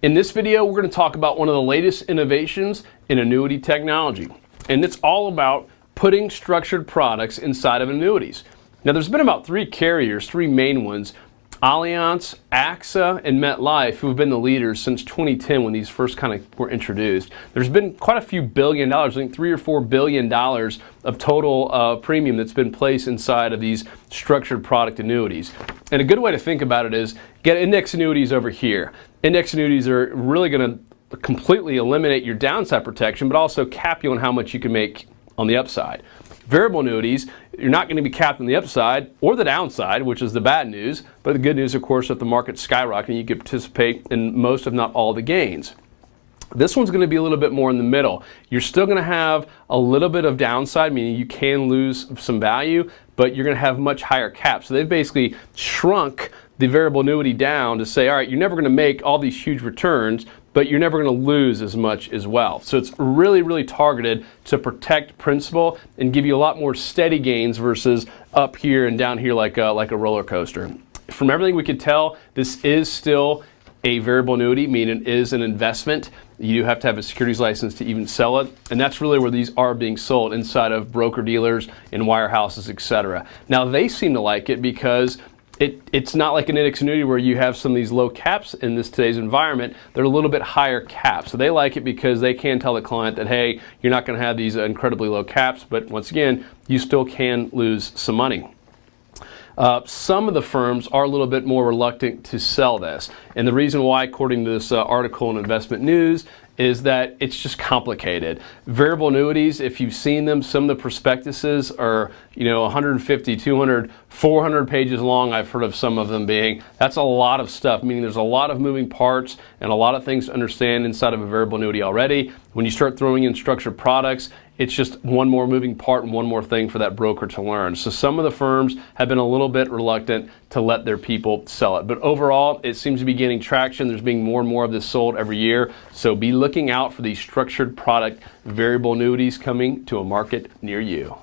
In this video, we're going to talk about one of the latest innovations in annuity technology, and it's all about putting structured products inside of annuities. Now, there's been about three carriers, three main ones, Allianz, AXA, and MetLife, who have been the leaders since 2010 when these first kind of were introduced. There's been quite a few billion dollars, I think $3 or $4 billion of total premium that's been placed inside of these structured product annuities. And a good way to think about it is get index annuities over here. Index annuities are really going to completely eliminate your downside protection, but also cap you on how much you can make on the upside. Variable annuities, you're not going to be capped on the upside or the downside, which is the bad news, but the good news, of course, if the market's skyrocketing, you can participate in most, if not all, the gains. This one's going to be a little bit more in the middle. You're still going to have a little bit of downside, meaning you can lose some value, but you're going to have much higher caps. So they've basically shrunk the variable annuity down to say, all right, you're never going to make all these huge returns, but you're never going to lose as much as well. So it's really, really targeted to protect principal and give you a lot more steady gains versus up here and down here like a roller coaster. From everything we could tell, this is still a variable annuity, meaning it is an investment. You do have to have a securities license to even sell it, and that's really where these are being sold, inside of broker dealers and wirehouses, etc. Now, they seem to like it because it's not like an index annuity where you have some of these low caps in today's environment. They're a little bit higher caps. So they like it because they can tell the client that, hey, you're not going to have these incredibly low caps, but once again, you still can lose some money. Some of the firms are a little bit more reluctant to sell this. And the reason why, according to this article in Investment News, is that it's just complicated. Variable annuities, if you've seen them, some of the prospectuses are, 150, 200, 400 pages long. I've heard of some of them being. That's a lot of stuff, meaning there's a lot of moving parts and a lot of things to understand inside of a variable annuity already. When you start throwing in structured products, it's just one more moving part and one more thing for that broker to learn. So some of the firms have been a little bit reluctant to let their people sell it. But overall, it seems to be gaining traction. There's being more and more of this sold every year. So be looking out for these structured product variable annuities coming to a market near you.